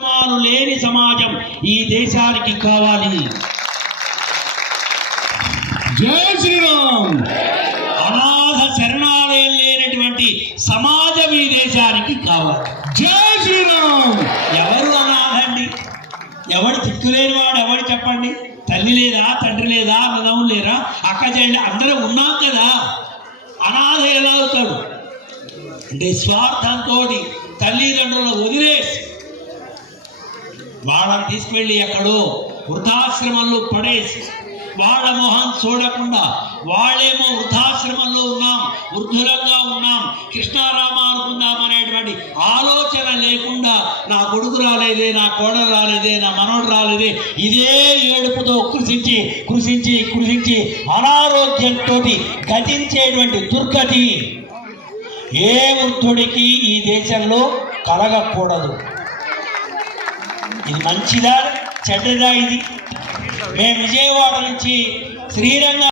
లేని సమాజం ఈ దేశానికి కావాలి. జై శ్రీరామ్. అనాథ శరణాలయం లేనటువంటి సమాజం ఈ దేశానికి కావాలి. జై శ్రీరామ్. ఎవరు అనాథండి? ఎవడు దిక్కులేని వాడు ఎవడు చెప్పండి? తల్లి లేదా, తండ్రి లేదా, అన్నదమ్ములు లేరా, అక్క చెల్లి అందరం ఉన్నాం కదా. అనాథ ఎలా అవుతాడు అంటే స్వార్థంతో తల్లిదండ్రులను వదిలేసి వాళ్ళని తీసుకెళ్ళి ఎక్కడో వృద్ధాశ్రమంలో పడేసి వాళ్ళ మొహం చూడకుండా వాళ్ళేమో వృద్ధాశ్రమంలో ఉన్నాం, వృద్ధులంగా ఉన్నాం, కృష్ణారామ అనుకుందాం అనేటువంటి ఆలోచన లేకుండా నా కొడుకు రాలేదే, నా కోడలు రాలేదే, నా మనోడు రాలేదే, ఇదే ఏడుపుతో కృషించి అనారోగ్యంతో గతించేటువంటి దుర్గతి ఏ వృద్ధుడికి ఈ దేశంలో కలగకూడదు. ఇది మంచిదా చెడ్డదా? ఇది మేము విజయవాడ నుంచి శ్రీరంగ